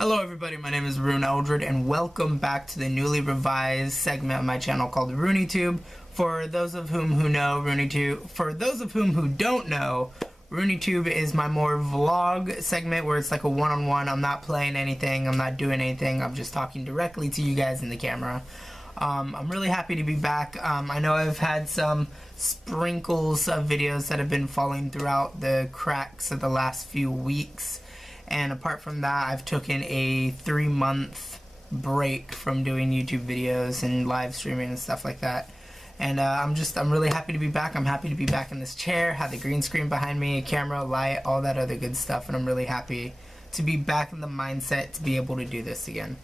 Hello everybody, my name is RyunnE and welcome back to the newly revised segment of my channel called RyunnEtube. For those of whom who know RyunnEtube, for those of whom who don't know, RyunnEtube is my more vlog segment where it's like a one-on-one. I'm not playing anything, I'm not doing anything, I'm just talking directly to you guys in the camera. I'm really happy to be back. I know I've had some sprinkles of videos that have been falling throughout the cracks of the last few weeks. And apart from that, I've taken a 3-month break from doing YouTube videos and live streaming and stuff like that. And I'm really happy to be back. I'm happy to be back in this chair, have the green screen behind me, a camera, light, all that other good stuff. And I'm really happy to be back in the mindset to be able to do this again.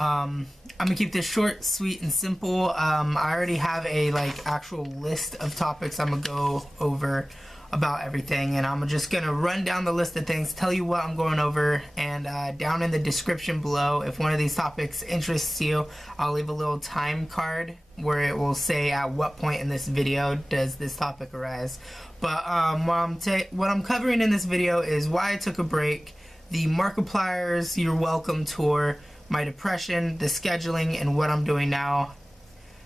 I'm gonna keep this short, sweet, and simple. I already have a actual list of topics I'm gonna go over about everything, and I'm just gonna run down the list of things, tell you what I'm going over, and down in the description below, if one of these topics interests you, I'll leave a little time card where it will say at what point in this video does this topic arise. But what I'm covering in this video is why I took a break, the Markiplier's You're Welcome tour, my depression, the scheduling, and what I'm doing now.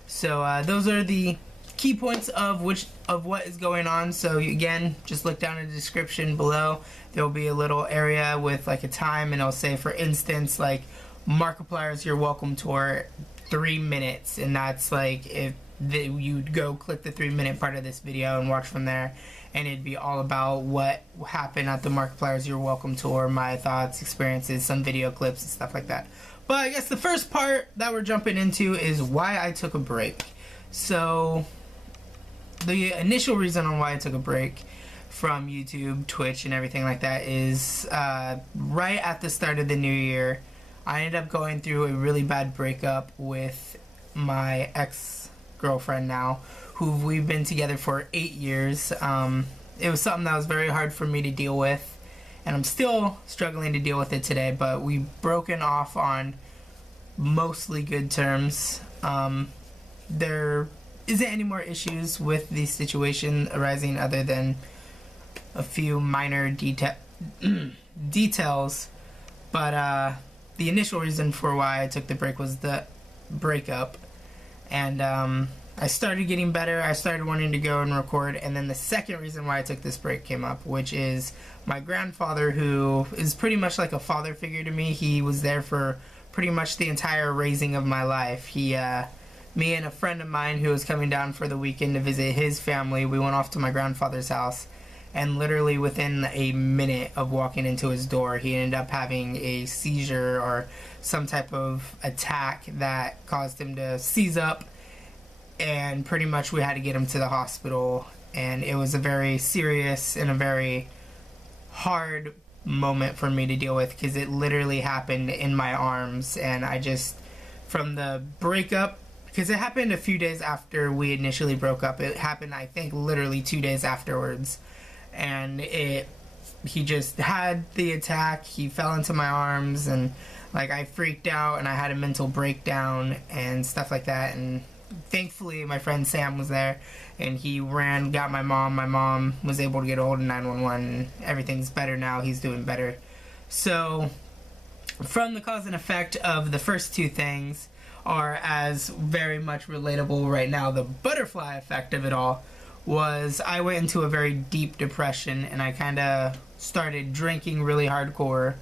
So those are the key points of what is going on. So again, just look down in the description below. There will be a little area with like a time, and it'll say, for instance, like Markiplier's You're Welcome tour, 3 minutes, and that's like if you'd go click the 3-minute part of this video and watch from there, and it'd be all about what happened at the Markiplier's You're Welcome tour, my thoughts, experiences, some video clips and stuff like that. But I guess the first part that we're jumping into is why I took a break. So the initial reason on why I took a break from YouTube, Twitch, and everything like that is right at the start of the new year, I ended up going through a really bad breakup with my ex-girlfriend now, who we've been together for 8 years. It was something that was very hard for me to deal with, and I'm still struggling to deal with it today, but we've broken off on mostly good terms. There isn't any more issues with the situation arising other than a few minor details, but the initial reason for why I took the break was the breakup, and I started getting better, I started wanting to go and record, and then the second reason why I took this break came up, which is my grandfather, who is pretty much like a father figure to me. He was there for pretty much the entire raising of my life. Me and a friend of mine who was coming down for the weekend to visit his family, we went off to my grandfather's house, and literally within a minute of walking into his door, he ended up having a seizure or some type of attack that caused him to seize up, and pretty much we had to get him to the hospital, and it was a very serious and a very hard moment for me to deal with, because it literally happened in my arms. And I just, from the breakup, because it happened a few days after we initially broke up, it happened I think literally 2 days afterwards, and he just had the attack, he fell into my arms, and like I freaked out and I had a mental breakdown and stuff like that. And thankfully my friend Sam was there, and he ran, got my mom was able to get a hold of 911, and everything's better now, he's doing better. So from the cause and effect of the first two things are as very much relatable right now. The butterfly effect of it all was I went into a very deep depression, and I kind of started drinking really hardcore.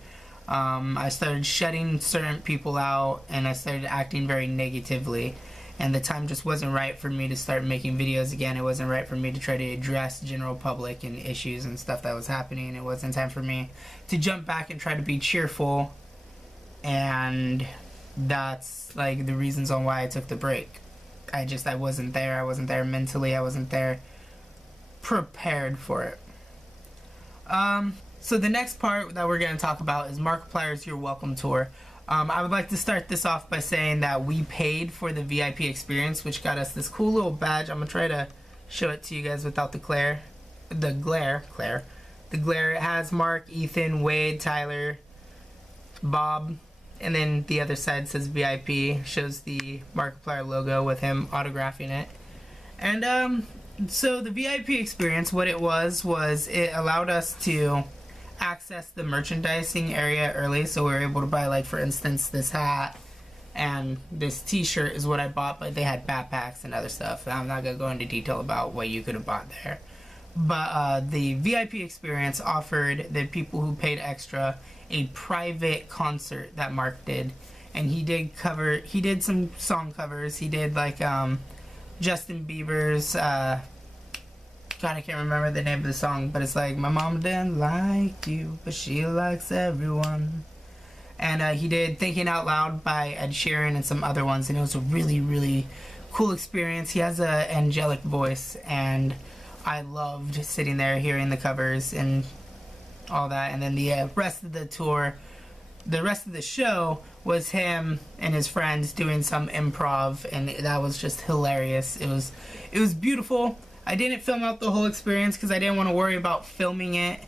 I started shutting certain people out, and I started acting very negatively, and the time just wasn't right for me to start making videos again. It wasn't right for me to try to address general public and issues and stuff that was happening. It wasn't time for me to jump back and try to be cheerful, and that's like the reasons on why I took the break. I wasn't there. I wasn't there mentally. I wasn't there prepared for it. So the next part that we're going to talk about is Markiplier's You're Welcome tour. I would like to start this off by saying that we paid for the VIP experience, which got us this cool little badge. I'm going to try to show it to you guys without the glare. It has Mark, Ethan, Wade, Tyler, Bob, and then the other side says VIP, shows the Markiplier logo with him autographing it. And so the VIP experience, what it was it allowed us to access the merchandising area early, so we were able to buy, like, for instance, this hat and this t-shirt is what I bought, but they had backpacks and other stuff. I'm not going to go into detail about what you could have bought there. But the VIP experience offered the people who paid extra a private concert that Mark did. And he did some song covers. He did, like, Justin Bieber's, God, I can't remember the name of the song, but it's like, my mom didn't like you, but she likes everyone. And he did Thinking Out Loud by Ed Sheeran and some other ones, and it was a really, really cool experience. He has an angelic voice, and I loved sitting there hearing the covers and all that. And then the rest of the tour, the rest of the show was him and his friends doing some improv, and that was just hilarious. It was beautiful. I didn't film out the whole experience because I didn't want to worry about filming it,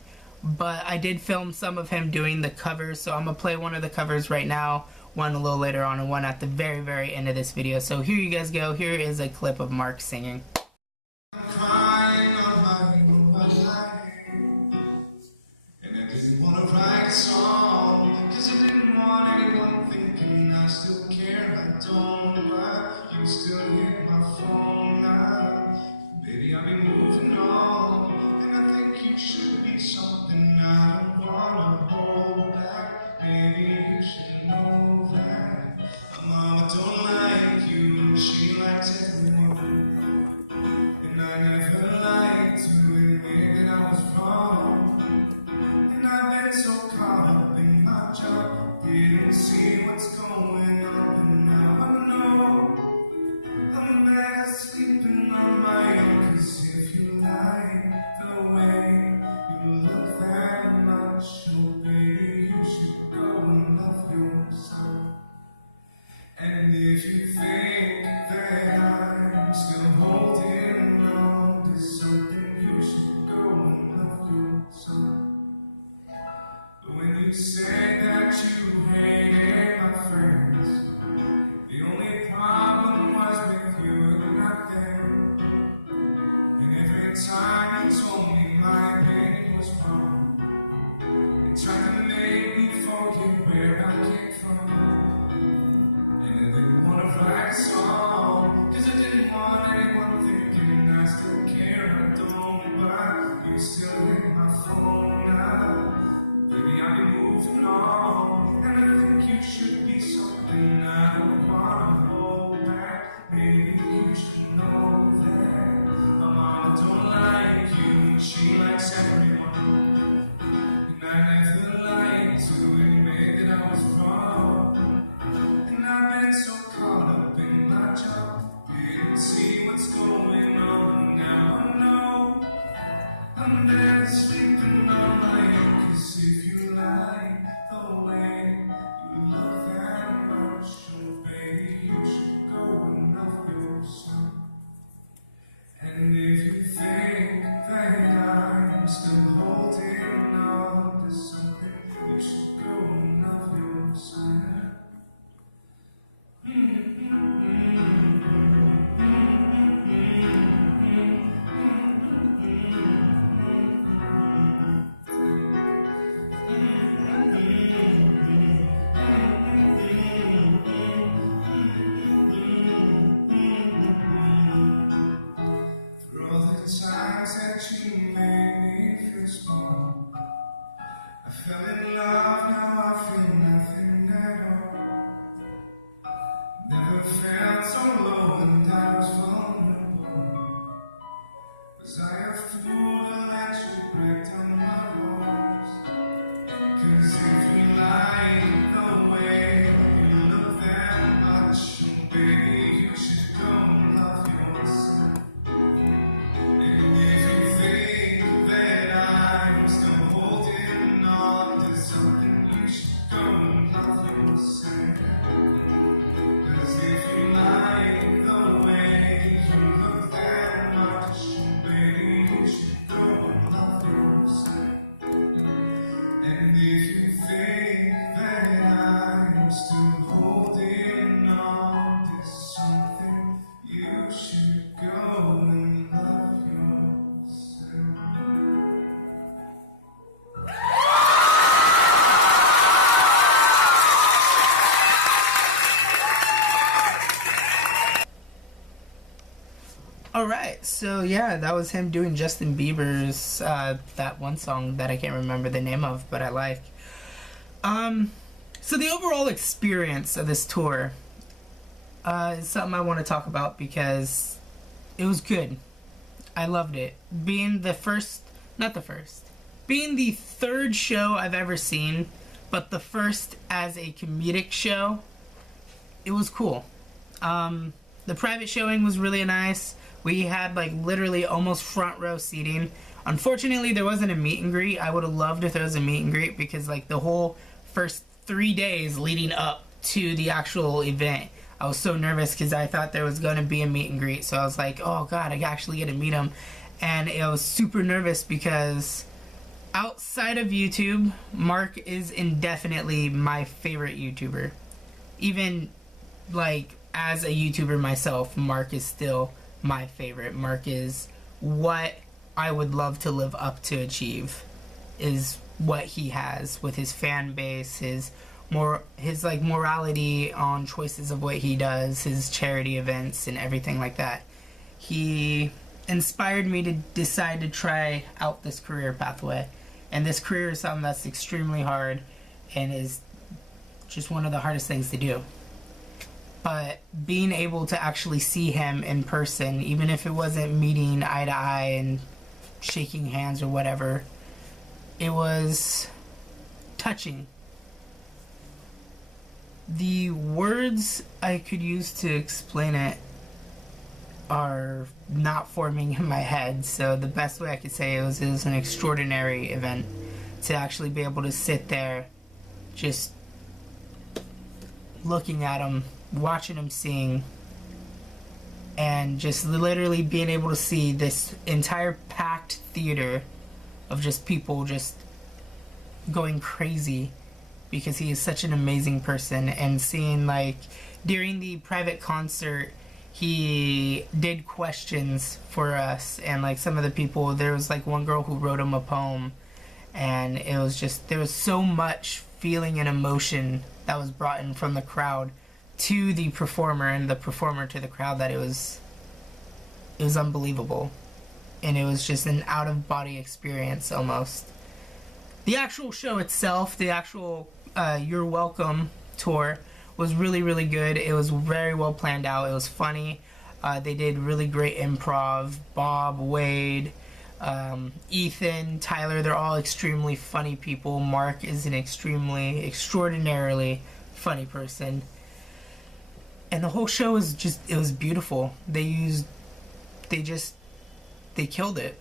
but I did film some of him doing the covers, so I'm going to play one of the covers right now, one a little later on, and one at the very, very end of this video. So here you guys go. Here is a clip of Mark singing. See what's going on, and now I know I'm better sleeping on my own. 'Cause if you like the way you look that much, oh baby, you should go and love yourself. And if you think that I'm still holding on to something, you should go and love yourself. But when you say that you hated my friends, the only problem was with you and not them. And every time you told me my pain was wrong, and tried to make me forget where I came from. And I didn't want to write a song, 'cause I didn't want anyone thinking I still care. I don't, but you still hit my phone now. Baby, I've been moving on, and I think you should be something I don't want to hold back. Maybe you should know that my mama don't like you, she likes everyone. And I never lied to admit that I was wrong. And I've been so caught up in my job, didn't see what's going on. Now I know I'm better sleeping on my own. 'Cause if you like the way you love that much, oh baby, you should go and love yourself. And if you think that I'm still holding on to something, you should go and love yourself. Times that you made me feel small, I fell in love, now I feel nothing at all. Never felt so low and I was vulnerable. Was I a fool to let you break down my walls? 'Cause if you like the way you look that much, oh baby, you should go and love yourself. And if you think Alright, so yeah, that was him doing Justin Bieber's, that one song that I can't remember the name of, but I like. So the overall experience of this tour is something I want to talk about because it was good. I loved it. Being the first, not the first, being the third show I've ever seen, but the first as a comedic show, it was cool. The private showing was really nice. We had like literally almost front row seating. Unfortunately, there wasn't a meet and greet. I would have loved if there was a meet and greet because like the whole first 3 days leading up to the actual event, I was so nervous because I thought there was going to be a meet and greet. So I was like, oh God, I actually get to meet him. And I was super nervous because outside of YouTube, Mark is indefinitely my favorite YouTuber. Even like as a YouTuber myself, Mark is still my favorite. Mark is what I would love to live up to achieve, is what he has with his fan base, his like morality on choices of what he does, his charity events and everything like that. He inspired me to decide to try out this career pathway. And this career is something that's extremely hard and is just one of the hardest things to do. But being able to actually see him in person, even if it wasn't meeting eye to eye and shaking hands or whatever, it was touching. The words I could use to explain it are not forming in my head, so the best way I could say it was an extraordinary event to actually be able to sit there just looking at him, watching him sing, and just literally being able to see this entire packed theater of just people just going crazy because he is such an amazing person. And seeing like during the private concert, he did questions for us, and like some of the people, there was like one girl who wrote him a poem, and it was just, there was so much feeling and emotion that was brought in from the crowd to the performer and the performer to the crowd that it was unbelievable. And it was just an out-of-body experience almost. The actual show itself, the actual You're Welcome tour, was really, really good. It was very well planned out. It was funny. They did really great improv. Bob, Wade, Ethan, Tyler, they're all extremely funny people. Mark is an extraordinarily funny person. And the whole show was just, it was beautiful. They killed it.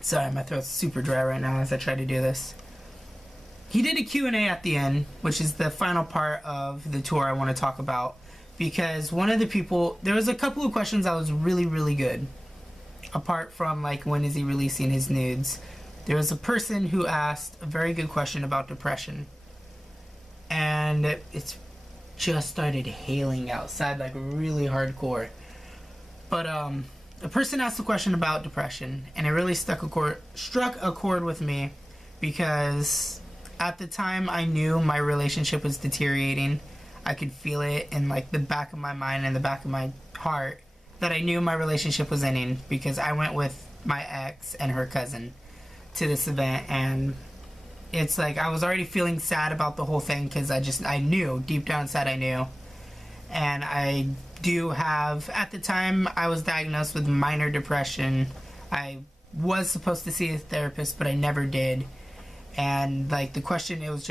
Sorry, my throat's super dry right now as I try to do this. He did a Q&A at the end, which is the final part of the tour I want to talk about. Because one of the people, there was a couple of questions that was really, really good. Apart from, like, when is he releasing his nudes? There was a person who asked a very good question about depression. And it's just started hailing outside, like, really hardcore. But, a person asked a question about depression, and it really struck a chord with me, because at the time I knew my relationship was deteriorating. I could feel it in like the back of my mind and the back of my heart that I knew my relationship was ending, because I went with my ex and her cousin to this event, and it's like I was already feeling sad about the whole thing because I knew, deep down inside I knew. And I do have, at the time I was diagnosed with minor depression. I was supposed to see a therapist, but I never did. And like the question, it was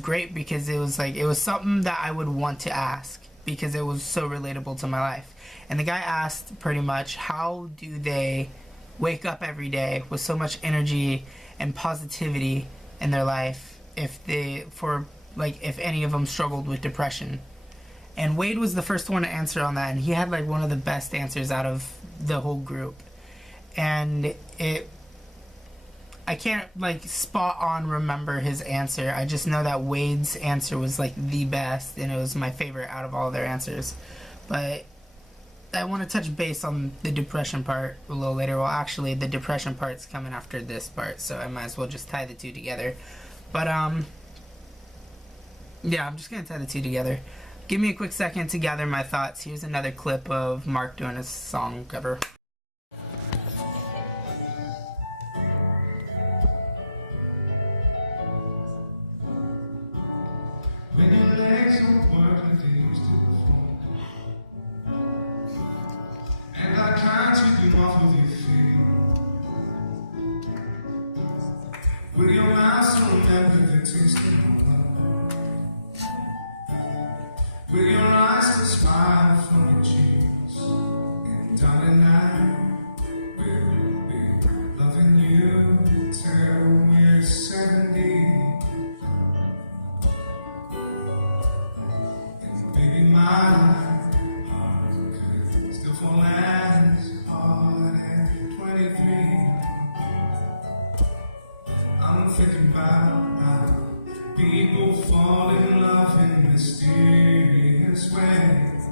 great because it was like, it was something that I would want to ask because it was so relatable to my life. And the guy asked pretty much, how do they wake up every day with so much energy and positivity in their life if any of them struggled with depression? And Wade was the first one to answer on that, and he had like one of the best answers out of the whole group. And I can't like spot on remember his answer. I just know that Wade's answer was like the best, and it was my favorite out of all their answers. But I want to touch base on the depression part a little later. Well, actually, the depression part's coming after this part, so I might as well just tie the two together. But yeah, I'm just gonna tie the two together. give me a quick second to gather my thoughts. Here's another clip of Mark doing his song cover. When your legs don't work like they used to before, and I can't sweep you off with your feet, will your mouth still remember the taste of my love? Will your eyes still smile from your cheeks? And darling, I will be loving you till we're 70. Baby, my heart could still fall as hard at 23. I'm thinking about how people fall in love in mysterious ways.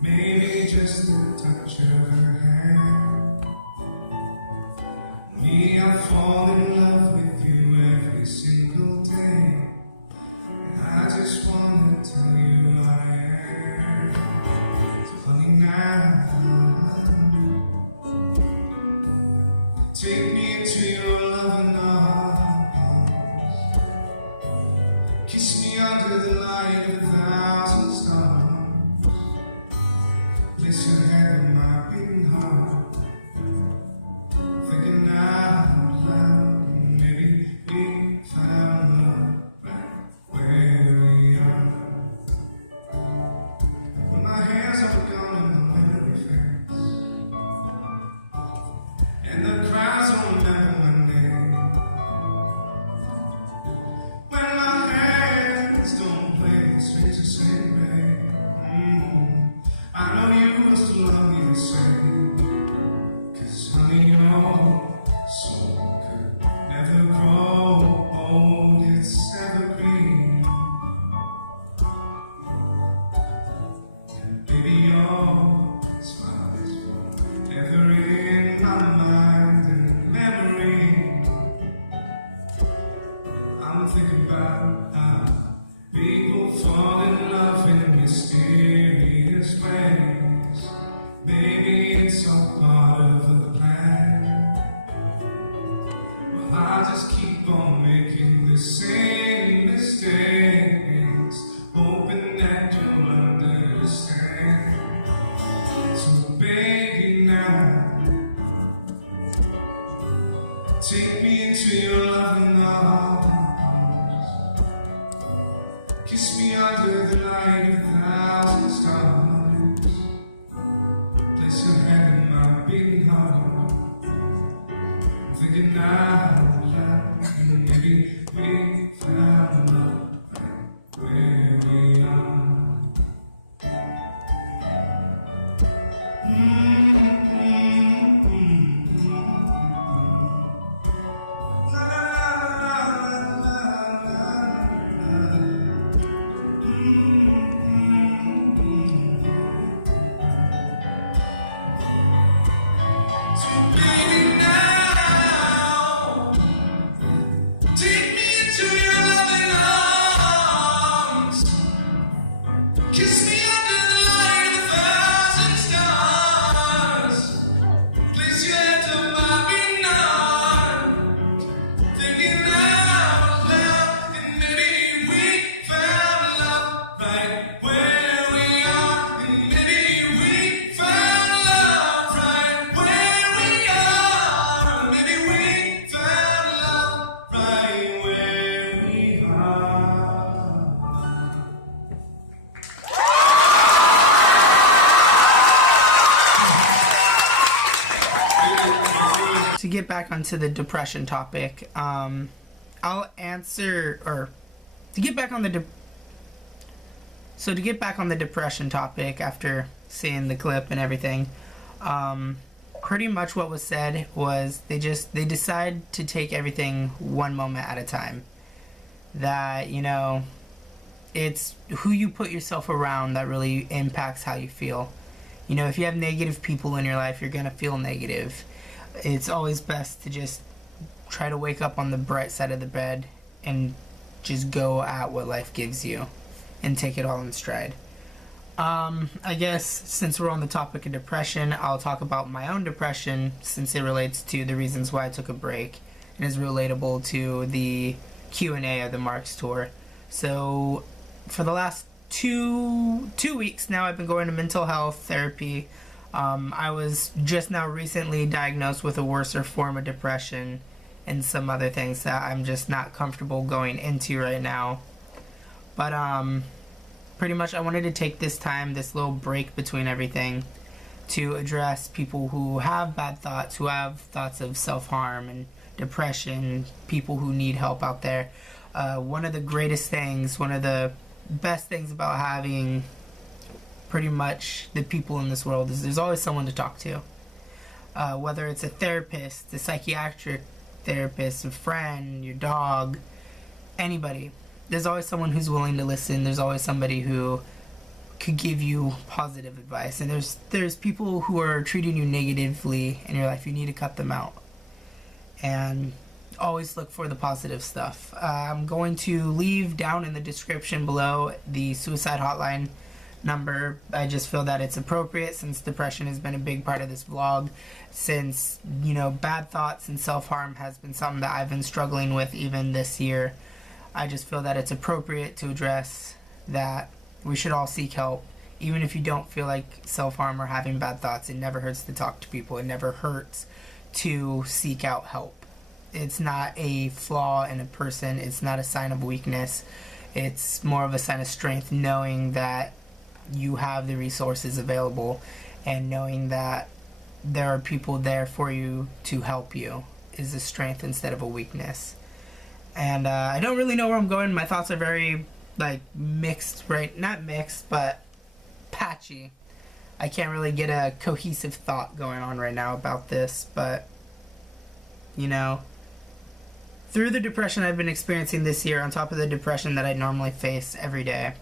Maybe just the touch of her hand. Me, I fall in love with you every single day. I just wanna tell you I am. So honey, now take me into your loving arms. Kiss me under the light of 1,000 stars. Place your head on my beating heart. Thinking out loud, maybe we found love right where we are. When my hands are gone and my memory fades, and the crowds don't remember my name. When my hands don't play straight to same way, I know you will still love me the same. 'Cause honey, your soul could never grow old, it's evergreen. And baby, your smile is forever in my mind and memory. I'm thinking about how people fall in love in mysterious ways. Maybe it's all part of the plan. Well, I just keep on making the same mistakes, hoping that you'll understand. So baby, now take me into your loving arms. Kiss me under the light of 1,000 stars. Place your hand in my beating heart. I'm thinking out loud, maybe we found love right where we are. So baby, now take me into your loving arms. Kiss me under the light of 1,000 stars. Place your hands on my beating heart. Thinking out loud, and maybe we found love right where we are. And maybe we found love right where we are. Maybe we found love right where we are. To get back onto the depression topic, I'll answer, or to get back on the so to get back on the depression topic after seeing the clip and everything, pretty much what was said was they decide to take everything one moment at a time. That, you know, it's who you put yourself around that really impacts how you feel. You know, if you have negative people in your life, you're gonna feel negative. It's always best to just try to wake up on the bright side of the bed and just go at what life gives you and take it all in stride. I guess since we're on the topic of depression, I'll talk about my own depression since it relates to the reasons why I took a break and is relatable to the Q&A of the Marks tour. So, for the last two weeks now, I've been going to mental health therapy. I was just now recently diagnosed with a worser form of depression and some other things that I'm just not comfortable going into right now. But, pretty much I wanted to take this time, this little break between everything, to address people who have bad thoughts, who have thoughts of self-harm and depression, people who need help out there. One of the greatest things, one of the best things about having pretty much the people in this world is there's always someone to talk to. Whether it's a therapist, a psychiatric therapist, a friend, your dog, anybody. There's always someone who's willing to listen. There's always somebody who could give you positive advice. And there's people who are treating you negatively in your life. You need to cut them out. And always look for the positive stuff. I'm going to leave down in the description below the suicide hotline number. I just feel that it's appropriate since depression has been a big part of this vlog. Since, bad thoughts and self-harm has been something that I've been struggling with even this year. I just feel that it's appropriate to address that we should all seek help. Even if you don't feel like self-harm or having bad thoughts, it never hurts to talk to people. It never hurts to seek out help. It's not a flaw in a person. It's not a sign of weakness. It's more of a sign of strength, knowing that you have the resources available and knowing that there are people there for you to help you is a strength instead of a weakness. And I don't really know where I'm going. My thoughts are very, mixed, right? Not mixed, but patchy. I can't really get a cohesive thought going on right now about this, but, through the depression I've been experiencing this year, on top of the depression that I normally face every day,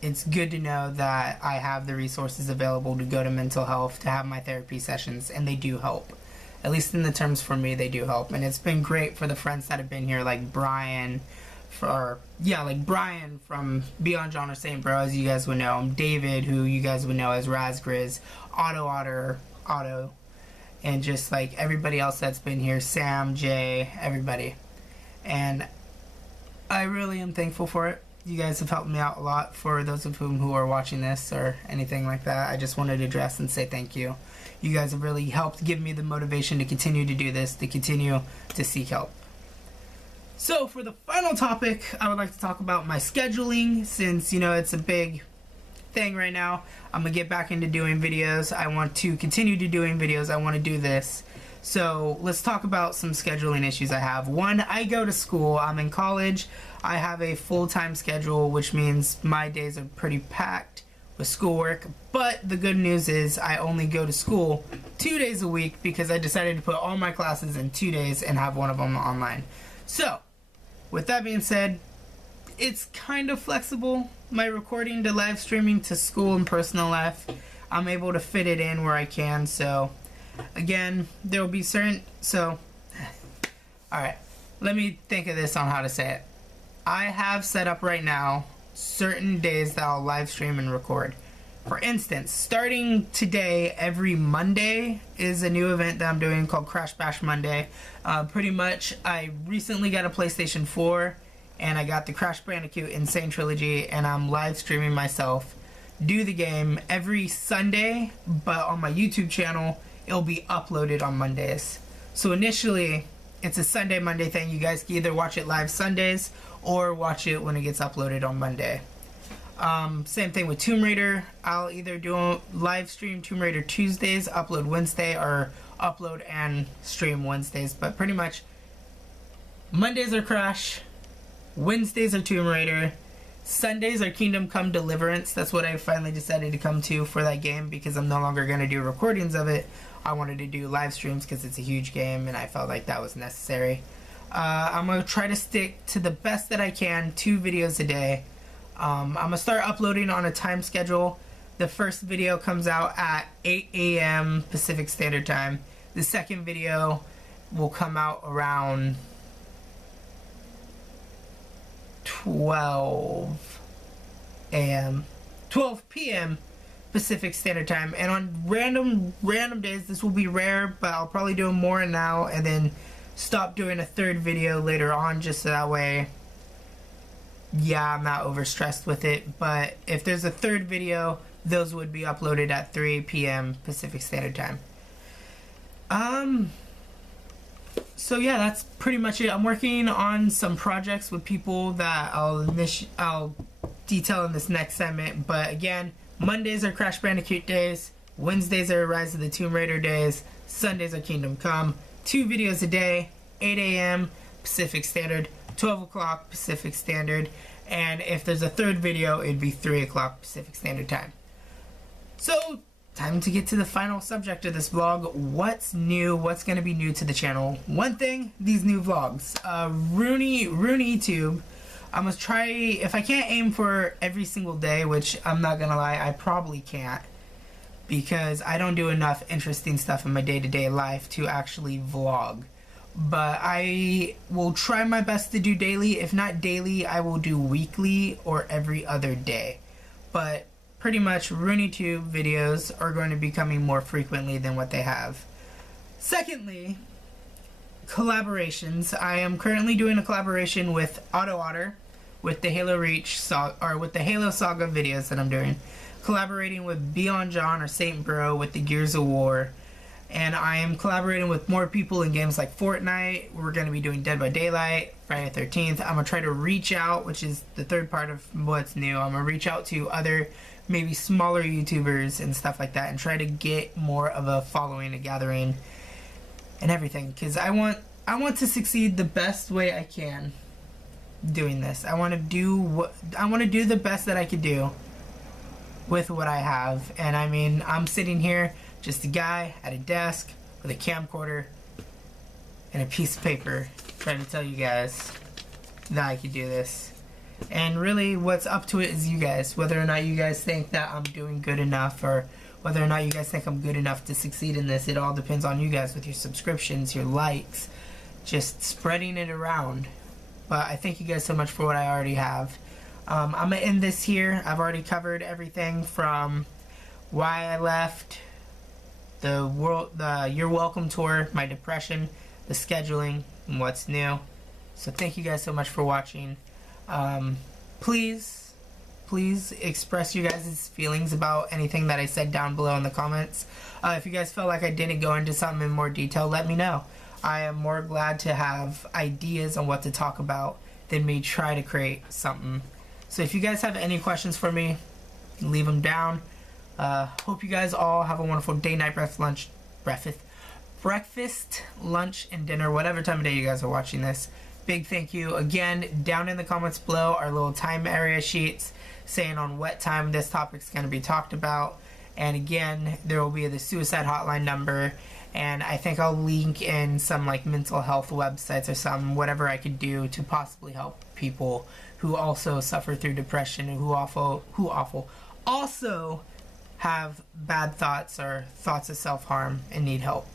it's good to know that I have the resources available to go to mental health, to have my therapy sessions, and they do help. At least in the terms for me, they do help. And it's been great for the friends that have been here, like Brian, Brian from Beyond Genre St. Bro, as you guys would know him, David, who you guys would know as Razgriz, Otto, and just everybody else that's been here, Sam, Jay, everybody. And I really am thankful for it. You guys have helped me out a lot. For those of who are watching this or anything like that, I just wanted to address and say thank you. You guys have really helped give me the motivation to continue to do this, to continue to seek help. So for the final topic, I would like to talk about my scheduling, since, it's a big thing right now. I'm going to get back into doing videos. I want to continue to doing videos. I want to do this. So let's talk about some scheduling issues I have. One, I go to school. I'm in college. I have a full-time schedule, which means my days are pretty packed with schoolwork, but the good news is I only go to school 2 days a week because I decided to put all my classes in 2 days and have one of them online. So, with that being said, it's kind of flexible, my recording to live streaming to school and personal life. I'm able to fit it in where I can, so again, there will be alright, let me think of this on how to say it. I have set up right now certain days that I'll live stream and record. For instance, starting today, every Monday is a new event that I'm doing called Crash Bash Monday. Pretty much, I recently got a PlayStation 4, and I got the Crash Bandicoot Insane Trilogy, and I'm live streaming myself do the game every Sunday, but on my YouTube channel, it'll be uploaded on Mondays. So initially, it's a Sunday-Monday thing. You guys can either watch it live Sundays or watch it when it gets uploaded on Monday. Same thing with Tomb Raider. I'll either do a live stream Tomb Raider Tuesdays, upload Wednesday, or upload and stream Wednesdays. But pretty much, Mondays are Crash, Wednesdays are Tomb Raider, Sundays are Kingdom Come Deliverance. That's what I finally decided to come to for that game because I'm no longer going to do recordings of it. I wanted to do live streams because it's a huge game and I felt like that was necessary. I'm going to try to stick to the best that I can, 2 videos a day. I'm going to start uploading on a time schedule. The first video comes out at 8 a.m. Pacific Standard Time. The second video will come out around 12 a.m. 12 p.m. Pacific Standard Time. And on random days, this will be rare, but I'll probably do them more now and then stop doing a third video later on, just so that way, yeah, I'm not overstressed with it. But if there's a third video, those would be uploaded at 3 p.m. Pacific Standard Time. So yeah, that's pretty much it. I'm working on some projects with people that I'll detail in this next segment. But again, Mondays are Crash Bandicoot days, Wednesdays are Rise of the Tomb Raider days, Sundays are Kingdom Come. 2 videos a day, 8 a.m. Pacific Standard, 12 o'clock Pacific Standard, and if there's a third video, it'd be 3 o'clock Pacific Standard Time. So, time to get to the final subject of this vlog. What's new? What's going to be new to the channel? One thing, these new vlogs. RyunnE Tube. I'm going to try, if I can't aim for every single day, which I'm not going to lie, I probably can't, because I don't do enough interesting stuff in my day-to-day life to actually vlog. But I will try my best to do daily. If not daily, I will do weekly or every other day. But pretty much RyunnE Tube videos are going to be coming more frequently than what they have. Secondly, collaborations. I am currently doing a collaboration with AutoOtter with the Halo Reach or with the Halo Saga videos that I'm doing. Collaborating with Beyond John or Saint Bro with the Gears of War. And I am collaborating with more people in games like Fortnite. We're going to be doing Dead by Daylight, Friday the 13th. I'm going to try to reach out, which is the third part of what's new. I'm going to reach out to other, maybe smaller YouTubers and stuff like that and try to get more of a following, a gathering, and everything. Because I want to succeed the best way I can doing this. I want to do the best that I could do with what I have. And I mean, I'm sitting here, just a guy at a desk with a camcorder and a piece of paper trying to tell you guys that I could do this. And really what's up to it is you guys, whether or not you guys think that I'm doing good enough or whether or not you guys think I'm good enough to succeed in this. It all depends on you guys with your subscriptions, your likes, just spreading it around. But I thank you guys so much for what I already have. I'm gonna end this here. I've already covered everything from why I left, the You're Welcome tour, my depression, the scheduling, and what's new. So thank you guys so much for watching. Please express you guys' feelings about anything that I said down below in the comments. If you guys felt like I didn't go into something in more detail, let me know. I am more glad to have ideas on what to talk about than me try to create something. So if you guys have any questions for me, leave them down. Hope you guys all have a wonderful day, night, breakfast, lunch, and dinner, whatever time of day you guys are watching this. Big thank you. Again, down in the comments below are little time area sheets saying on what time this topic is going to be talked about. And again, there will be the suicide hotline number. And I think I'll link in some like mental health websites or something, whatever I could do to possibly help people who also suffer through depression and who also have bad thoughts or thoughts of self-harm and need help.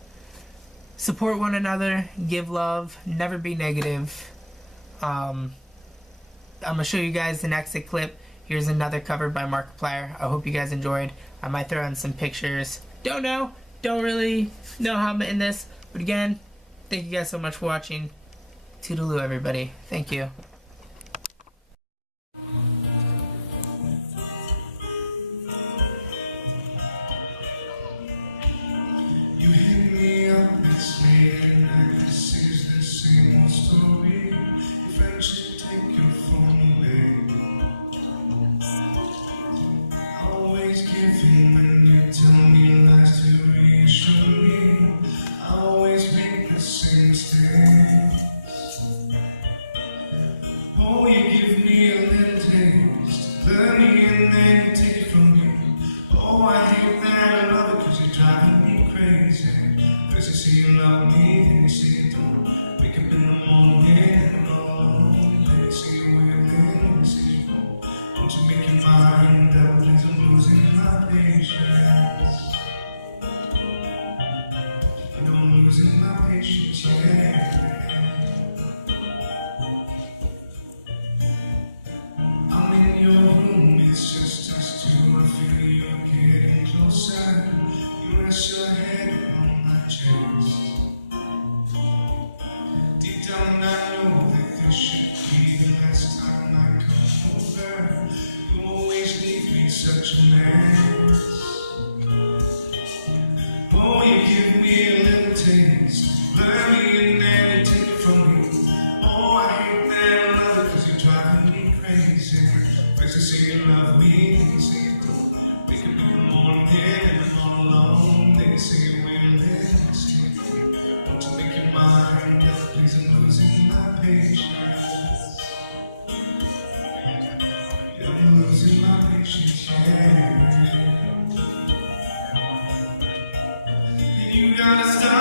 Support one another, give love, never be negative. I'm going to show you guys the next clip. Here's another cover by Markiplier. I hope you guys enjoyed. I might throw in some pictures. Don't really know how I'm in this. But again, thank you guys so much for watching. Toodaloo, everybody. Thank you. You hit me up, it's late at night. This is the same old story. Your friends should take your phone away. Always giving when you tell me lies to reassure me. I always make the same mistakes. Oh, you give me a little taste, love me and then you take it from me. Oh, I hate that I love it 'cause you're driving me crazy. First you say you love me, then you say you don't. Wake up in the morning and all alone. Then you say you're willing, then you say you won't. Won't you make your mind up, please? I'm losing my patience. I know I'm losing my patience, yeah. I'm in your room, it's just us two. patience. I'm losing my patience, yeah. You gotta stop.